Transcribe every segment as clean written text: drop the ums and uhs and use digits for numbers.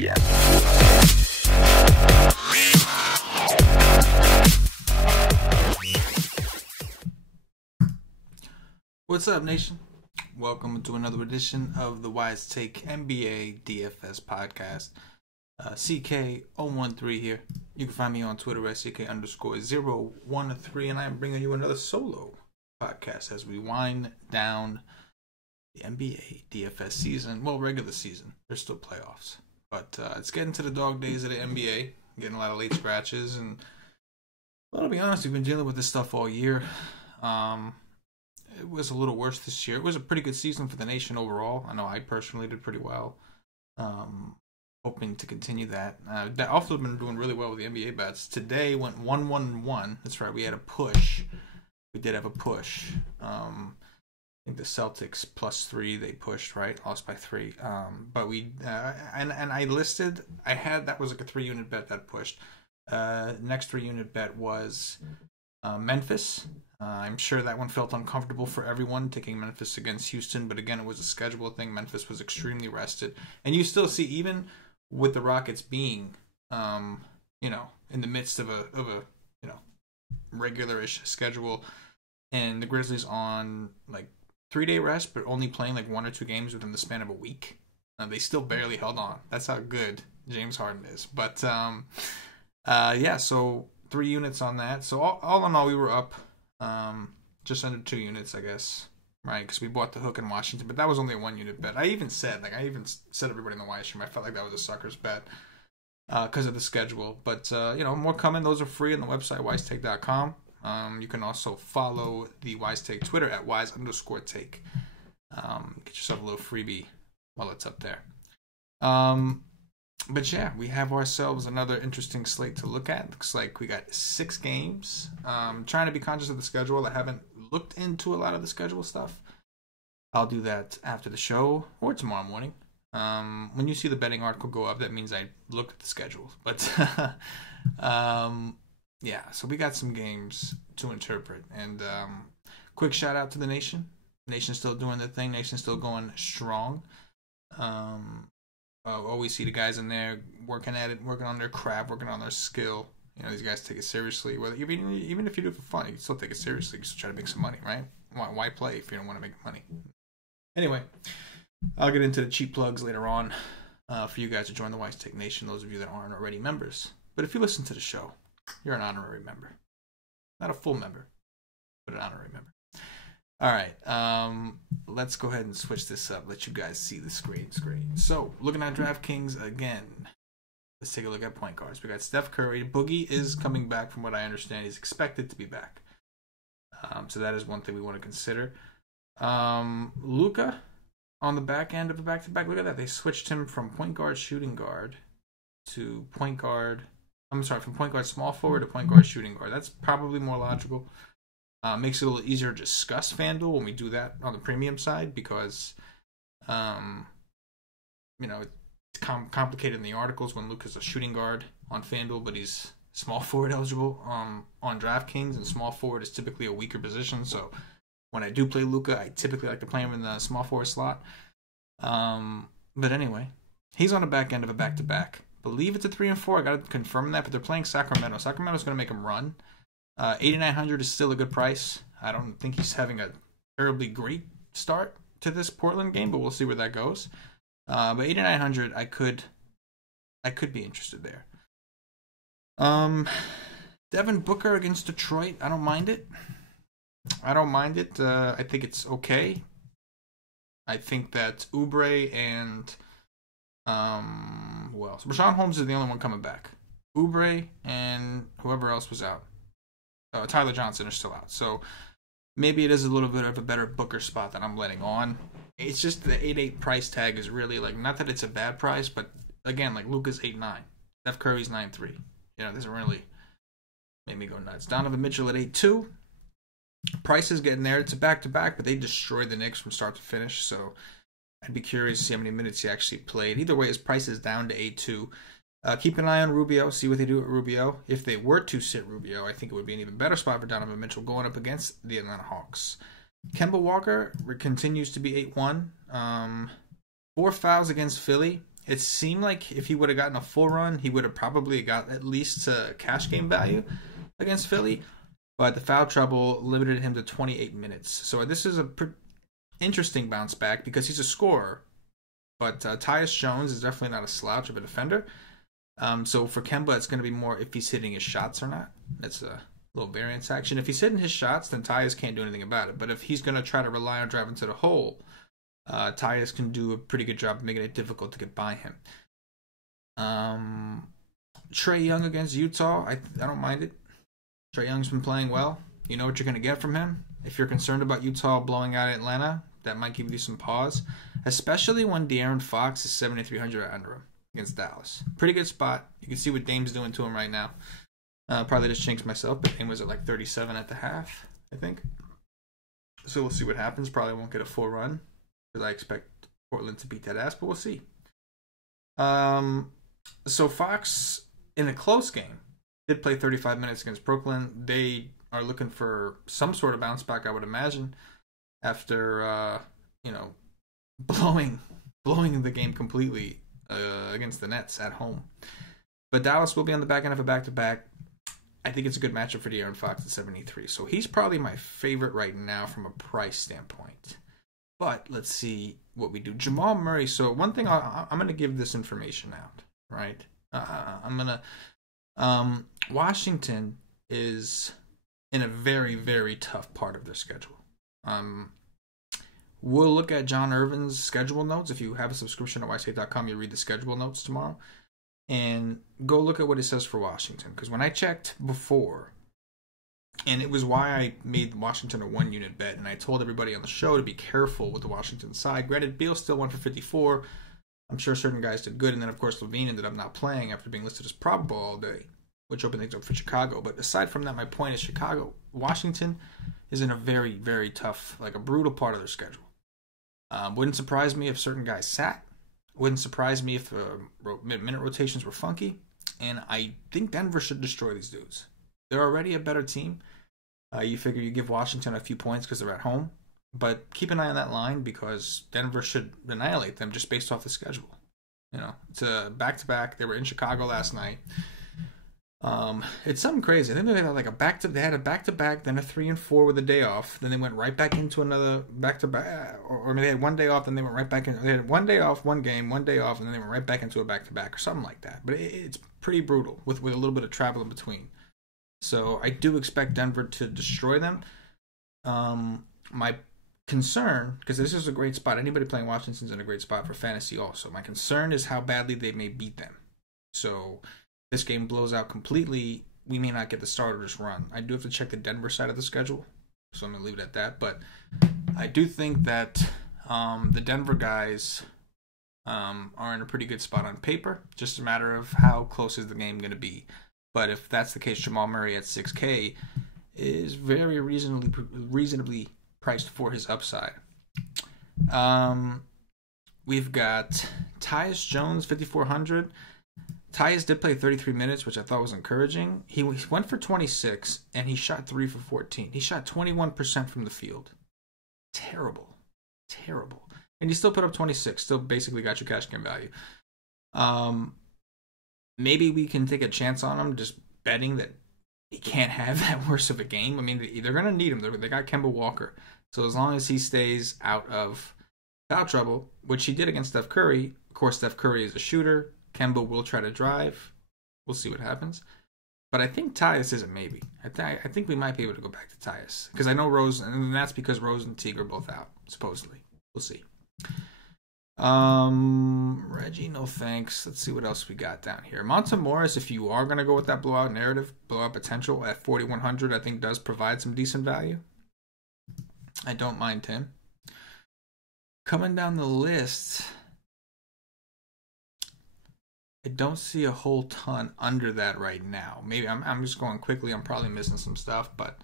What's up, nation? Welcome to another edition of the Wise Take NBA DFS podcast. CK013 here. You can find me on Twitter at CK_013, and I am bringing you another solo podcast as we wind down the NBA DFS season. Well, regular season. There's still playoffs. But it's getting to the dog days of the NBA. Getting a lot of late scratches. And, well, to be honest, we've been dealing with this stuff all year. It was a little worse this year. It was a pretty good season for the nation overall. I know I personally did pretty well. Hoping to continue that. That also been doing really well with the NBA bets. Today went 1-1-1. That's right. We had a push. We did have a push. I think the Celtics +3 they pushed, right? Lost by 3. But we and I listed. I had that was like a 3-unit bet that pushed. Next 3-unit bet was Memphis. I'm sure that one felt uncomfortable for everyone, taking Memphis against Houston. But again, it was a schedule thing. Memphis was extremely rested. And you still see, even with the Rockets being, in the midst of a regular-ish schedule, and the Grizzlies on, 3-day rest, but only playing, 1 or 2 games within the span of a week. They still barely held on. That's how good James Harden is. But, so 3 units on that. So all in all, we were up just under 2 units, I guess, right? Because we bought the hook in Washington, but that was only a 1-unit bet. I even said everybody in the Wise stream, I felt like that was a sucker's bet because of the schedule. But, more coming. Those are free on the website, wisetake.com. You can also follow the WiseTake Twitter at @wise_take. Get yourself a little freebie while it's up there. But yeah, we have ourselves another interesting slate to look at. Looks like we got 6 games. Trying to be conscious of the schedule. I haven't looked into a lot of the schedule stuff. I'll do that after the show or tomorrow morning. When you see the betting article go up, that means I looked at the schedule. But yeah, so we got some games to interpret. And quick shout out to the nation. Nation's still doing their thing. Nation's still going strong. Always see the guys in there working at it, working on their craft, working on their skill. These guys take it seriously. Whether even if you do it for fun, you can still take it seriously. You still try to make some money, right? Why play if you don't want to make money? Anyway, I'll get into the cheap plugs later on for you guys to join the Wise Take Nation, those of you that aren't already members. But if you listen to the show, you're an honorary member. Not a full member, but an honorary member. All right, let's go ahead and switch this up. Let you guys see the screen. So, looking at DraftKings again. Let's take a look at point guards. We got Steph Curry. Boogie is coming back from what I understand. He's expected to be back. So that is one thing we want to consider. Luka on the back end of the back-to-back. Look at that. They switched him from point guard, shooting guard to point guard. From point guard, small forward to point guard, shooting guard. That's probably more logical. Makes it a little easier to discuss FanDuel when we do that on the premium side because, it's complicated in the articles when Luka's a shooting guard on FanDuel, but he's small forward eligible on DraftKings, and small forward is typically a weaker position. So when I do play Luka, I typically like to play him in the small forward slot. But anyway, he's on the back end of a back-to-back. Believe it's a 3 and 4. I got to confirm that, but they're playing Sacramento. Sacramento's going to make him run. 8,900 is still a good price. I don't think he's having a terribly great start to this Portland game, but we'll see where that goes. But 8,900, I could be interested there. Devin Booker against Detroit. I don't mind it. I think it's okay. I think that Oubre and who else? Rashawn Holmes is the only one coming back. Oubre and whoever else was out. Tyler Johnson are still out. So maybe it is a little bit of a better Booker spot that I'm letting on. It's just the 8.8 price tag is really not that it's a bad price, but again, Luka's 8.9. Steph Curry's 9.3. It doesn't really make me go nuts. Donovan Mitchell at 8.2. Price is getting there. It's a back-to-back, but they destroyed the Knicks from start to finish, so I'd be curious to see how many minutes he actually played. Either way, his price is down to 8.2. Keep an eye on Rubio, see what they do at Rubio. If they were to sit Rubio, I think it would be an even better spot for Donovan Mitchell going up against the Atlanta Hawks. Kemba Walker continues to be 8-1. 4 fouls against Philly It seemed like if he would have gotten a full run, he would have probably got at least cash game value against Philly. But the foul trouble limited him to 28 minutes. So this is a interesting bounce back because he's a scorer. But Tyus Jones is definitely not a slouch of a defender. So for Kemba, it's going to be more if he's hitting his shots or not. That's a little variance action. If he's hitting his shots, then Tyus can't do anything about it. But if he's going to try to rely on driving to the hole, Tyus can do a pretty good job of making it difficult to get by him. Trae Young against Utah, I don't mind it. Trae Young's been playing well. You know what you're going to get from him. If you're concerned about Utah blowing out Atlanta, that might give you some pause, especially when De'Aaron Fox is 7,300 under him against Dallas. Pretty good spot. You can see what Dame's doing to him right now. Probably just jinxed myself, but Dame was at like 37 at the half, I think. So we'll see what happens. Probably won't get a full run because I expect Portland to beat that ass, but we'll see. So Fox, in a close game, did play 35 minutes against Brooklyn. They are looking for some sort of bounce back, I would imagine, after blowing the game completely against the Nets at home. But Dallas will be on the back end of a back-to-back. I think it's a good matchup for De'Aaron Fox at 73. So he's probably my favorite right now from a price standpoint. But let's see what we do. Jamal Murray. So one thing I'm going to give this information out, right? Washington is in a very, very tough part of their schedule. We'll look at John Irvin's schedule notes. If you have a subscription at ystate.com, you read the schedule notes tomorrow. And go look at what it says for Washington. Because when I checked before, and it was why I made Washington a one-unit bet, and I told everybody on the show to be careful with the Washington side. Granted, Beal still won for 54. I'm sure certain guys did good. And then, of course, Levine ended up not playing after being listed as probable all day, which opened things up for Chicago. But aside from that, my point is Washington is in a very, very tough, like a brutal part of their schedule. Wouldn't surprise me if certain guys sat. Wouldn't surprise me if minute rotations were funky. And I think Denver should destroy these dudes. They're already a better team. You figure you give Washington a few points because they're at home. But keep an eye on that line because Denver should annihilate them just based off the schedule. You know, it's a back-to-back. They were in Chicago last night. It's something crazy. I think they had like they had a back-to-back, then a 3 and 4 with a day off. Then they went right back into another back-to-back, or maybe they had one day off, then they went right back in. They had one day off, one game, one day off, and then they went right back into a back-to-back or something like that. But it's pretty brutal with a little bit of travel in between. So I do expect Denver to destroy them. My concern, because this is a great spot. Anybody playing Washington's in a great spot for fantasy also. My concern is how badly they may beat them. So this game blows out completely, we may not get the starters run. I do have to check the Denver side of the schedule, so I'm going to leave it at that. But I do think that the Denver guys are in a pretty good spot on paper. Just a matter of how close is the game going to be. But if that's the case, Jamal Murray at 6K is very reasonably priced for his upside. We've got Tyus Jones, 5,400. Tyus did play 33 minutes, which I thought was encouraging. He went for 26, and he shot 3 for 14. He shot 21% from the field. Terrible. And he still put up 26. Still basically got your cash game value. Maybe we can take a chance on him, just betting that he can't have that worse of a game. I mean, they're going to need him. They got Kemba Walker. So as long as he stays out of foul trouble, which he did against Steph Curry. Of course, Steph Curry is a shooter. Kemba will try to drive. We'll see what happens. But I think Tyus is a maybe. I think we might be able to go back to Tyus. Because I know Rose, and that's because Rose and Teague are both out, supposedly. We'll see. Reggie, no thanks. Let's see what else we got down here. Monta Morris, if you are going to go with that blowout narrative, blowout potential at 4,100, I think does provide some decent value. I don't mind him. Coming down the list, I don't see a whole ton under that right now. Maybe I'm just going quickly. I'm probably missing some stuff, but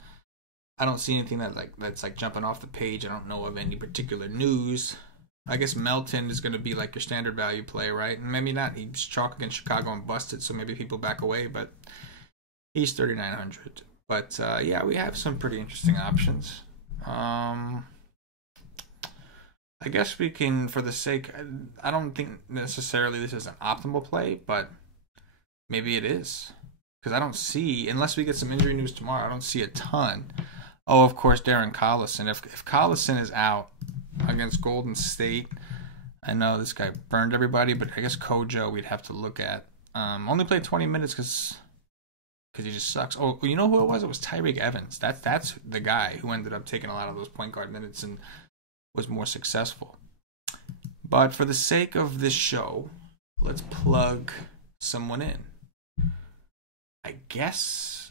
I don't see anything that's jumping off the page. I don't know of any particular news. I guess Melton is going to be like your standard value play, right? And maybe not. He's chalk against Chicago and busted, so maybe people back away, but he's 3,900. But yeah, we have some pretty interesting options. I guess we can, for the sake, I don't think necessarily this is an optimal play, but maybe it is. Because I don't see, unless we get some injury news tomorrow, I don't see a ton. Oh, of course, Darren Collison. If Collison is out against Golden State, I know this guy burned everybody, but I guess Kojo we'd have to look at. Only played 20 minutes because he just sucks. Oh, you know who it was? It was Tyreek Evans. That's the guy who ended up taking a lot of those point guard minutes and was more successful. But for the sake of this show, let's plug someone in. I guess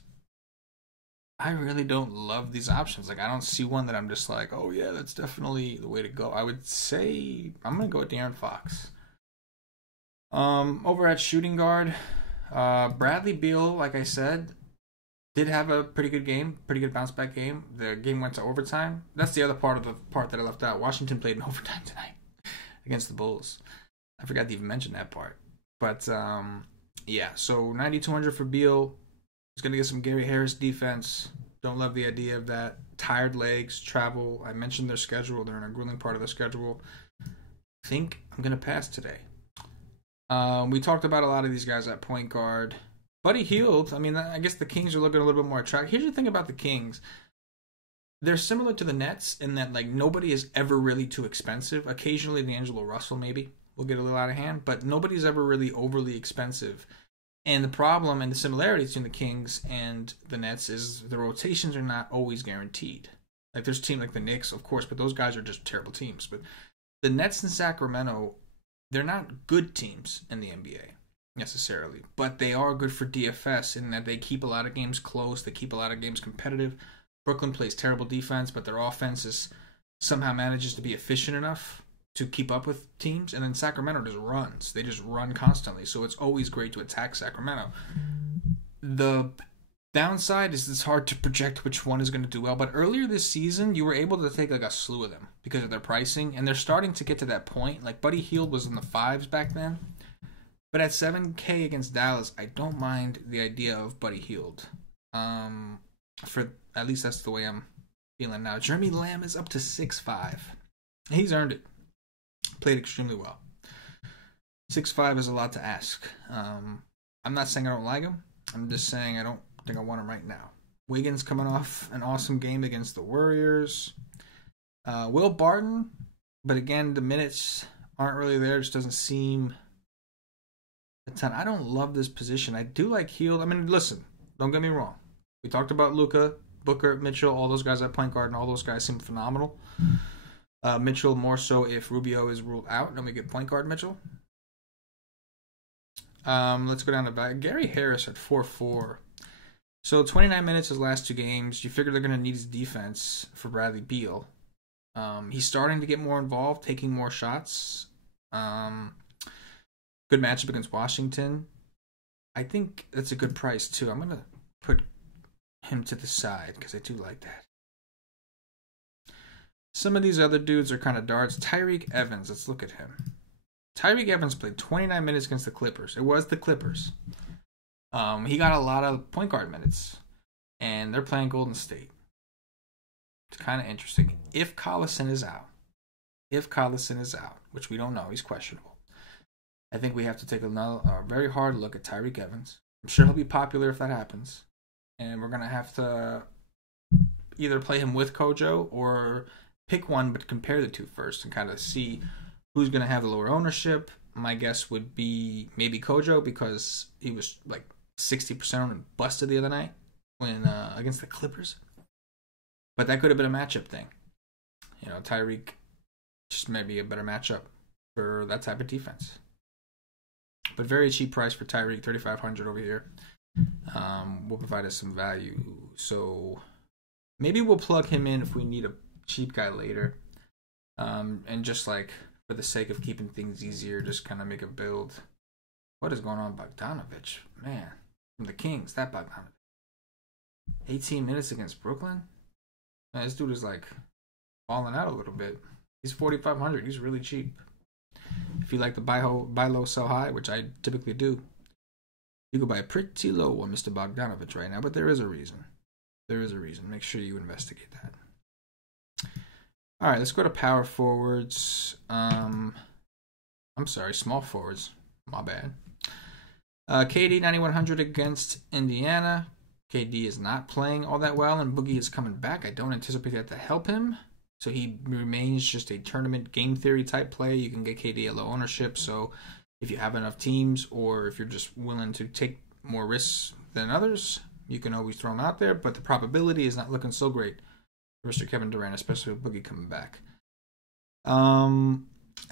I really don't love these options. Like, I don't see one that I'm just like, oh yeah, that's definitely the way to go. I would say I'm gonna go with De'Aaron Fox. Over at shooting guard, Bradley Beal, like I said, did have a pretty good game, pretty good bounce back game. The game went to overtime. That's the other part that I left out. Washington played in overtime tonight against the Bulls. I forgot to even mention that part. But yeah, so 9,200 for Beal. He's gonna get some Gary Harris defense. Don't love the idea of that. Tired legs, travel. I mentioned their schedule. They're in a grueling part of their schedule. I think I'm gonna pass today. We talked about a lot of these guys at point guard. Buddy Hield, I mean, I guess the Kings are looking a little bit more attractive. Here's the thing about the Kings. They're similar to the Nets in that, like, nobody is ever really too expensive. Occasionally, D'Angelo Russell maybe will get a little out of hand, but nobody's ever really overly expensive. And the problem and the similarities between the Kings and the Nets is the rotations are not always guaranteed. Like, there's a team like the Knicks, of course, but those guys are just terrible teams. But the Nets and Sacramento, they're not good teams in the NBA necessarily, but they are good for DFS in that they keep a lot of games close, they keep a lot of games competitive. Brooklyn plays terrible defense, but their offense somehow manages to be efficient enough to keep up with teams, and then Sacramento just runs. They just run constantly, so it's always great to attack Sacramento. The downside is it's hard to project which one is going to do well, but earlier this season, you were able to take like a slew of them because of their pricing, and they're starting to get to that point. Like Buddy Hield was in the 5s back then, but at 7K against Dallas, I don't mind the idea of Buddy Hield. For at least that's the way I'm feeling now. Jeremy Lamb is up to 6'5". He's earned it. Played extremely well. 6'5" is a lot to ask. I'm not saying I don't like him. I'm just saying I don't think I want him right now. Wiggins coming off an awesome game against the Warriors. Will Barton, but again, the minutes aren't really there. It just doesn't seem a ton. I don't love this position. I do like Hield. I mean, listen, don't get me wrong. We talked about Luka, Booker, Mitchell, all those guys at point guard, and all those guys seem phenomenal. Mitchell more so if Rubio is ruled out, then we get point guard Mitchell. Let's go down to back. Gary Harris at 4-4. So 29 minutes his last 2 games. You figure they're going to need his defense for Bradley Beal. He's starting to get more involved, taking more shots. Good matchup against Washington. I think that's a good price too. I'm going to put him to the side because I do like that. Some of these other dudes are kind of darts. Tyreek Evans, let's look at him. Tyreek Evans played 29 minutes against the Clippers. It was the Clippers. He got a lot of point guard minutes, and they're playing Golden State. It's kind of interesting. If Collison is out, which we don't know, he's questionable, I think we have to take a very hard look at Tyreek Evans. I'm sure he'll be popular if that happens, and we're going to have to either play him with Kojo or pick one, but compare the two first and kind of see who's going to have the lower ownership. My guess would be maybe Kojo because he was like 60% on and busted the other night when against the Clippers. But that could have been a matchup thing. You know, Tyreek just maybe a better matchup for that type of defense. But very cheap price for Tyreek, $3,500 over here. Will provide us some value. So maybe we'll plug him in if we need a cheap guy later. And just like for the sake of keeping things easier, just kind of make a build. What is going on, Bogdanovich? Man, from the Kings, that Bogdanovich. 18 minutes against Brooklyn? Man, this dude is like falling out a little bit. He's $4,500. He's really cheap. If you like to buy low, sell high, which I typically do, you could buy pretty low on Mr. Bogdanovich right now, but there is a reason. There is a reason. Make sure you investigate that. All right, let's go to power forwards. I'm sorry, small forwards. My bad. KD 9,100 against Indiana. KD is not playing all that well, and Boogie is coming back. I don't anticipate that to help him. So he remains just a tournament game theory type play. You can get KD at low ownership. So if you have enough teams, or if you're just willing to take more risks than others, you can always throw him out there. But the probability is not looking so great for Mr. Kevin Durant, especially with Boogie coming back. I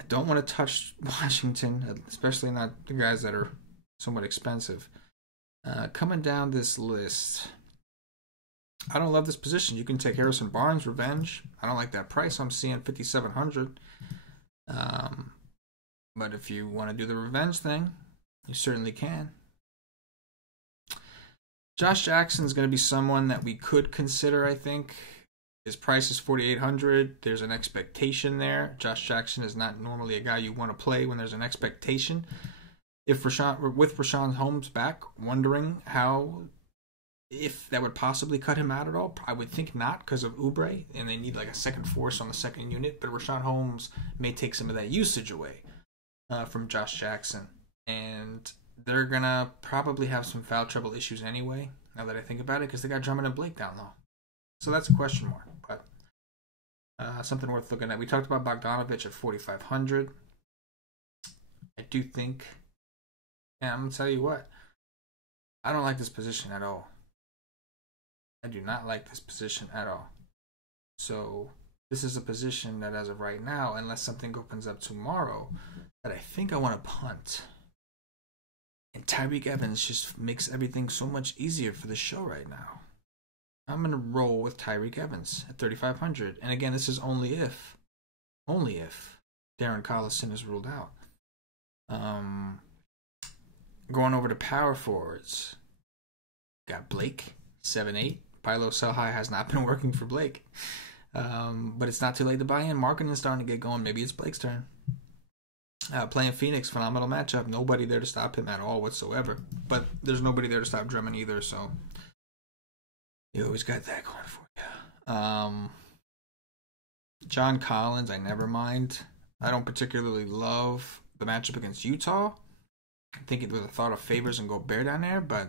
don't want to touch Washington, especially not the guys that are somewhat expensive. Coming down this list, I don't love this position. You can take Harrison Barnes, revenge. I don't like that price. I'm seeing 5,700. But if you want to do the revenge thing, you certainly can. Josh Jackson's going to be someone that we could consider, I think. His price is 4,800. There's an expectation there. Josh Jackson is not normally a guy you want to play when there's an expectation. With Rashawn Holmes back, wondering if that would possibly cut him out at all. I would think not, because of Oubre, and they need like a second force on the second unit. But Rashawn Holmes may take some of that usage away from Josh Jackson. And they're going to probably have some foul trouble issues anyway, now that I think about it, because they got Drummond and Blake down low. So that's a question mark, but something worth looking at. We talked about Bogdanovich at 4,500. I do think, and I'm going to tell you what, I don't like this position at all. I do not like this position at all. So this is a position that as of right now, unless something opens up tomorrow, that I think I want to punt. And Tyreek Evans just makes everything so much easier for the show right now. I'm going to roll with Tyreek Evans at 3,500. And again, this is only if Darren Collison is ruled out. Going over to power forwards. Got Blake, 7-8. Buy low, sell high has not been working for Blake. But it's not too late to buy in. Marketing is starting to get going. Maybe it's Blake's turn. Playing Phoenix, phenomenal matchup. Nobody there to stop him at all whatsoever. But there's nobody there to stop Drummond either, so you always got that going for you. John Collins, I never mind. I don't particularly love the matchup against Utah. I think it would have thought of favors and go Bear down there, but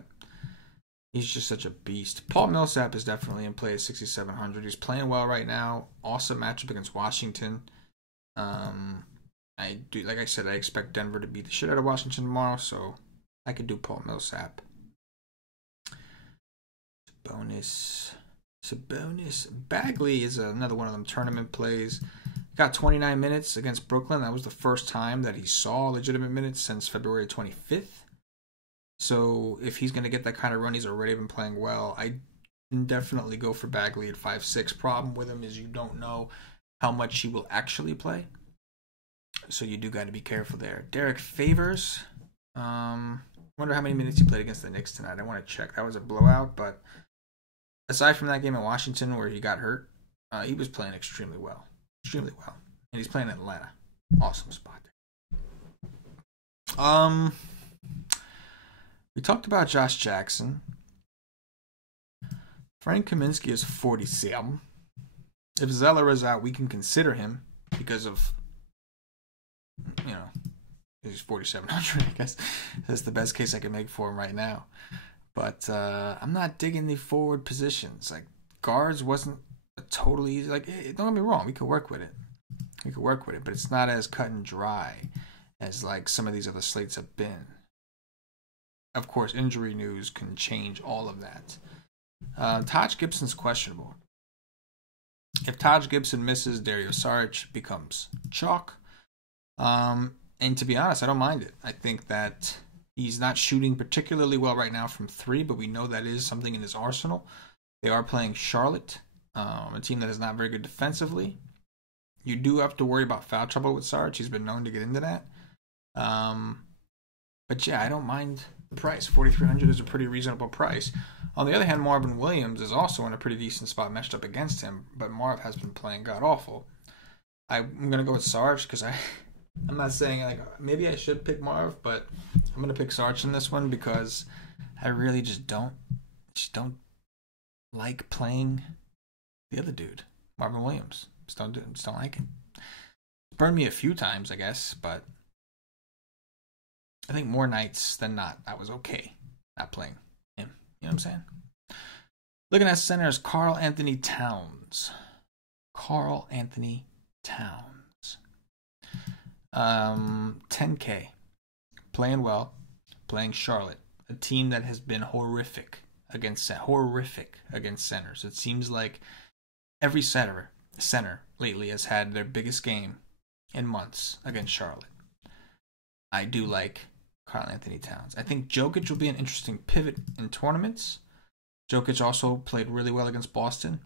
he's just such a beast. Paul Millsap is definitely in play at 6,700. He's playing well right now. Awesome matchup against Washington. I do, like I said, I expect Denver to beat the shit out of Washington tomorrow, so I could do Paul Millsap. Sabonis. Bagley is another one of them tournament plays. Got 29 minutes against Brooklyn. That was the first time that he saw legitimate minutes since February 25th. So if he's going to get that kind of run, he's already been playing well. I can definitely go for Bagley at 5-6. Problem with him is you don't know how much he will actually play. So you do got to be careful there. Derek Favors. Wonder how many minutes he played against the Knicks tonight. I want to check. That was a blowout, but aside from that game in Washington where he got hurt, he was playing extremely well. And he's playing in Atlanta. Awesome spot there. We talked about Josh Jackson. Frank Kaminsky is 47. If Zeller is out, we can consider him because of, he's 4,700, I guess. That's the best case I can make for him right now. But I'm not digging the forward positions. Like, guards wasn't totally easy. Like, don't get me wrong, we could work with it. But it's not as cut and dry as, like, some of these other slates have been. Of course, injury news can change all of that. Taj Gibson's questionable. If Taj Gibson misses, Dario Saric becomes chalk. And to be honest, I don't mind it. I think that he's not shooting particularly well right now from three, but we know that is something in his arsenal. They are playing Charlotte, a team that is not very good defensively. You do have to worry about foul trouble with Saric. He's been known to get into that. But yeah, I don't mind the price. 4,300 is a pretty reasonable price. On the other hand, Marvin Williams is also in a pretty decent spot matched up against him, but Marv has been playing god-awful. I'm going to go with Sarge because I'm not saying, like, maybe I should pick Marv, but I'm going to pick Sarge in this one because I really just don't like playing the other dude, Marvin Williams. Just don't like it. Burned me a few times, I guess, but I think more nights than not, I was okay not playing him. You know what I'm saying? Looking at centers, Karl Anthony Towns. 10K. Playing well. Playing Charlotte. A team that has been horrific against centers. It seems like every center lately has had their biggest game in months against Charlotte. I do like Karl Anthony Towns. I think Jokic will be an interesting pivot in tournaments. Jokic also played really well against Boston.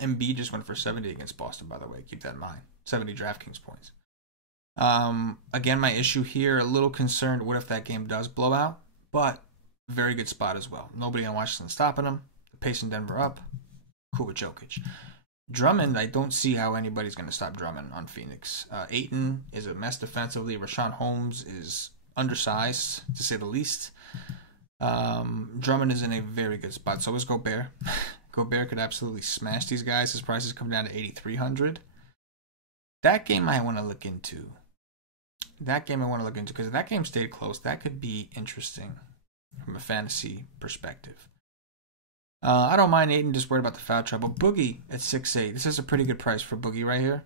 Embiid just went for 70 against Boston, by the way. Keep that in mind. 70 DraftKings points. Again, my issue here, a little concerned, what if that game does blow out? But very good spot as well. Nobody on Washington stopping him. The pace in Denver up. Cool with Jokic. Drummond, I don't see how anybody's going to stop Drummond on Phoenix. Ayton is a mess defensively. Rashawn Holmes is undersized, to say the least. Drummond is in a very good spot. So is Gobert. Gobert could absolutely smash these guys. His prices come down to 8,300. That game I want to look into. Because if that game stayed close, that could be interesting from a fantasy perspective. I don't mind Ayton, just worried about the foul trouble. Boogie at 6'8". This is a pretty good price for Boogie right here.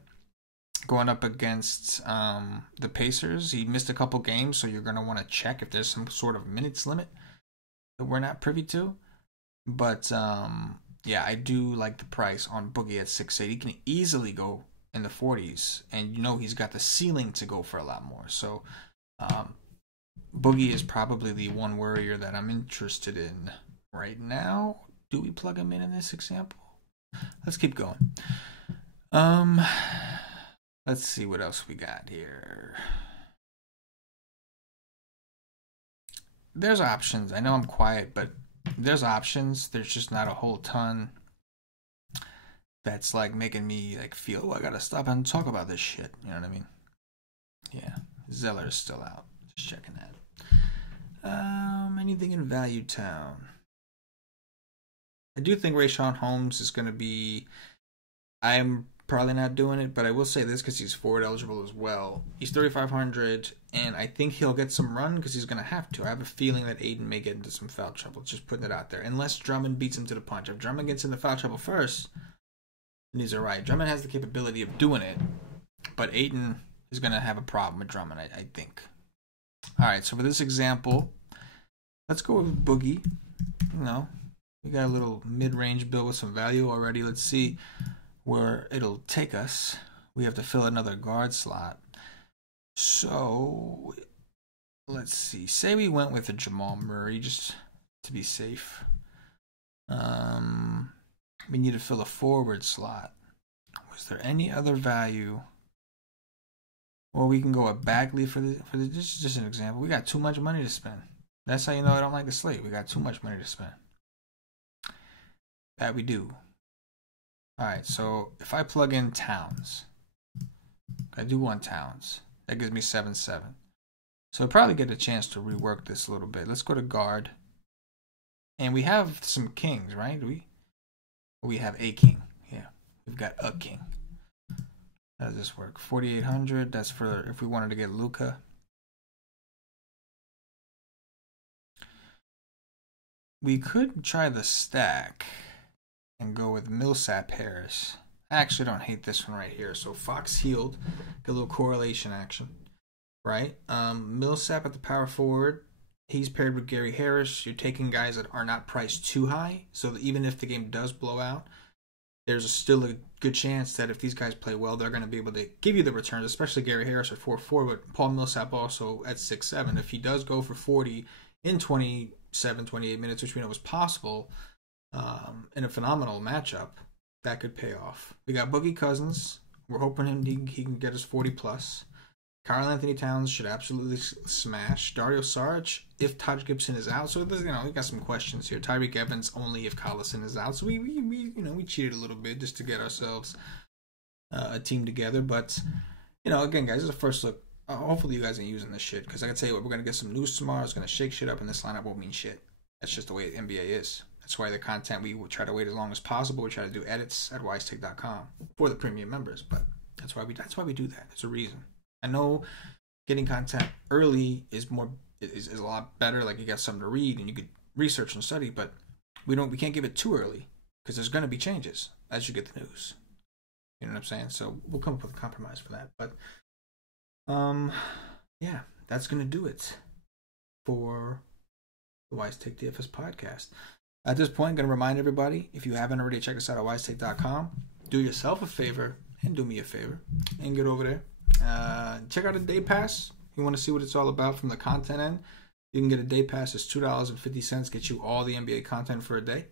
Going up against the Pacers. He missed a couple games, so you're going to want to check if there's some sort of minutes limit that we're not privy to. But, yeah, I do like the price on Boogie at 6'8". He can easily go in the 40s, and you know he's got the ceiling to go for a lot more. So, Boogie is probably the one warrior that I'm interested in right now. Do we plug him in this example? Let's keep going. Let's see what else we got here. There's options. I know I'm quiet, but there's options. There's just not a whole ton that's like making me like feel, oh, I gotta stop and talk about this shit. You know what I mean? Yeah. Zeller is still out. Just checking that. Anything in Value Town? I do think Rashawn Holmes is going to be... I'm probably not doing it, but I will say this because he's forward eligible as well. He's 3,500, and I think he'll get some run because he's going to have to. I have a feeling that Ayton may get into some foul trouble, just putting it out there. Unless Drummond beats him to the punch. If Drummond gets into foul trouble first, then he's all right. Drummond has the capability of doing it, but Ayton is going to have a problem with Drummond, I think. All right, so for this example, let's go with Boogie. You know, we got a little mid-range build with some value already. Let's see where it'll take us. We have to fill another guard slot. So, let's see. Say we went with a Jamal Murray just to be safe. We need to fill a forward slot. Was there any other value? Or we can go a Bagley for the. This is just an example. We got too much money to spend. That's how you know I don't like the slate. We got too much money to spend. That we do. Alright, so if I plug in Towns, I do want Towns. That gives me 7-7. So I'll probably get a chance to rework this a little bit. Let's go to guard. And we have some kings, right? We have a king. Yeah, we've got a king. How does this work? 4,800. That's for if we wanted to get Luka. We could try the stack and go with Millsap Harris. I actually don't hate this one right here. So Fox healed, get a little correlation action, right? Millsap at the power forward. He's paired with Gary Harris. You're taking guys that are not priced too high, so that even if the game does blow out, there's still a good chance that if these guys play well, they're going to be able to give you the returns, especially Gary Harris at 4-4, but Paul Millsap also at 6-7. If he does go for 40 in 27, 28 minutes, which we know is possible, in a phenomenal matchup, that could pay off. We got Boogie Cousins. We're hoping he can get us 40 plus. Karl Anthony Towns should absolutely smash. Dario Saric, if Taj Gibson is out. So we got some questions here. Tyreek Evans only if Collison is out. So we cheated a little bit just to get ourselves a team together. But again, guys, this is a first look. Hopefully you guys are using this shit, because I can tell you what, we're gonna get some news tomorrow. It's gonna shake shit up, and this lineup won't mean shit. That's just the way the NBA is. That's why the content, we will try to wait as long as possible. We try to do edits at wisetake.com for the premium members, but that's why we do that. There's a reason. I know getting content early is a lot better. Like, you got something to read and you could research and study, but we can't give it too early because there's going to be changes as you get the news. You know what I'm saying? So we'll come up with a compromise for that. But yeah, that's going to do it for the Wise Take DFS podcast. At this point, I'm going to remind everybody, if you haven't already, check us out at wisetake.com. Do yourself a favor and do me a favor and get over there. Check out a day pass. If you want to see what it's all about from the content end, you can get a day pass. It's $2.50. Get you all the NBA content for a day.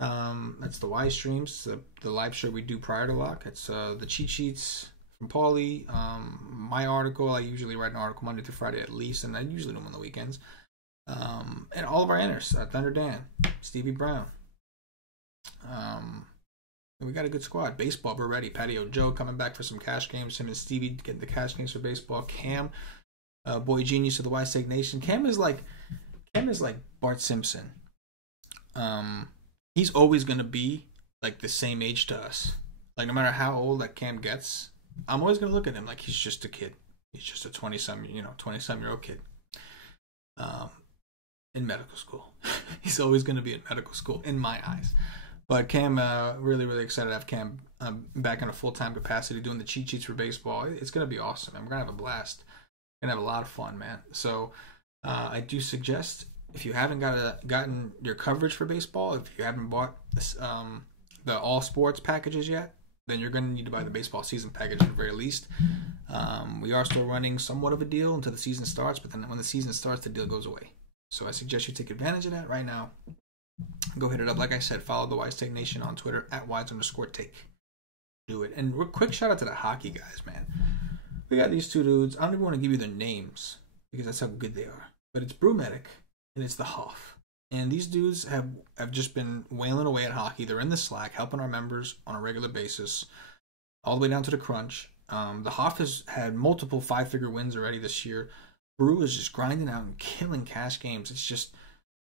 That's the Wise streams, the live show we do prior to lock. It's the cheat sheets from Paulie. My article, I usually write an article Monday through Friday at least, and I usually do them on the weekends. And all of our enters, Thunder Dan, Stevie Brown. And we got a good squad. Baseball, we're ready. Patio Joe coming back for some cash games. Him and Stevie getting the cash games for baseball. Cam, boy genius of the Wise Take Nation. Cam is like Bart Simpson. He's always gonna be like the same age to us. Like, no matter how old that Cam gets, I'm always gonna look at him like he's just a kid. He's just a 20-some-year-old kid. In medical school. He's always going to be in medical school in my eyes. But Cam, really, really excited to have Cam back in a full-time capacity doing the cheat sheets for baseball. It's going to be awesome, man. We're going to have a blast. We're going to have a lot of fun, man. So I do suggest, if you haven't gotten your coverage for baseball, if you haven't bought the all sports packages yet, then you're going to need to buy the baseball season package at the very least. We are still running somewhat of a deal until the season starts, but then when the season starts, the deal goes away. So I suggest you take advantage of that right now. Go hit it up. Like I said, follow the Wise Take Nation on Twitter at @wise_take. Do it. And quick shout out to the hockey guys, man. We got these two dudes. I don't even want to give you their names because that's how good they are. But it's Brewmedic and it's the Hoff. And these dudes have just been wailing away at hockey. They're in the Slack, helping our members on a regular basis, all the way down to the crunch. The Hoff has had multiple 5-figure wins already this year. Brew is just grinding out and killing cash games. It's just,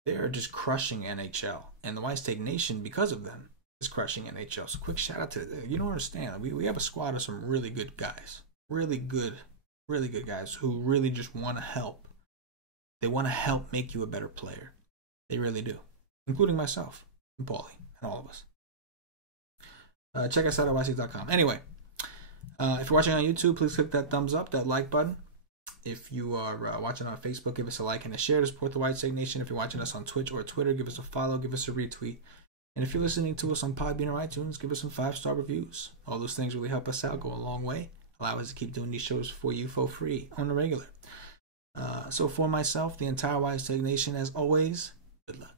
they're just crushing NHL. And the Wise Take Nation, because of them, is crushing NHL. So quick shout out to, you don't understand. We have a squad of some really good guys. Really good guys who really just want to help. They want to help make you a better player. They really do. Including myself, and Paulie, and all of us. Check us out at wisetake.com. Anyway, if you're watching on YouTube, please click that thumbs up, that like button. If you are watching on Facebook, give us a like and a share to support the Wise Take Nation. If you're watching us on Twitch or Twitter, give us a follow, give us a retweet. And if you're listening to us on Podbean or iTunes, give us some 5-star reviews. All those things really help us out, go a long way. Allow us to keep doing these shows for you for free on the regular. So for myself, the entire Wise Take Nation, as always, good luck.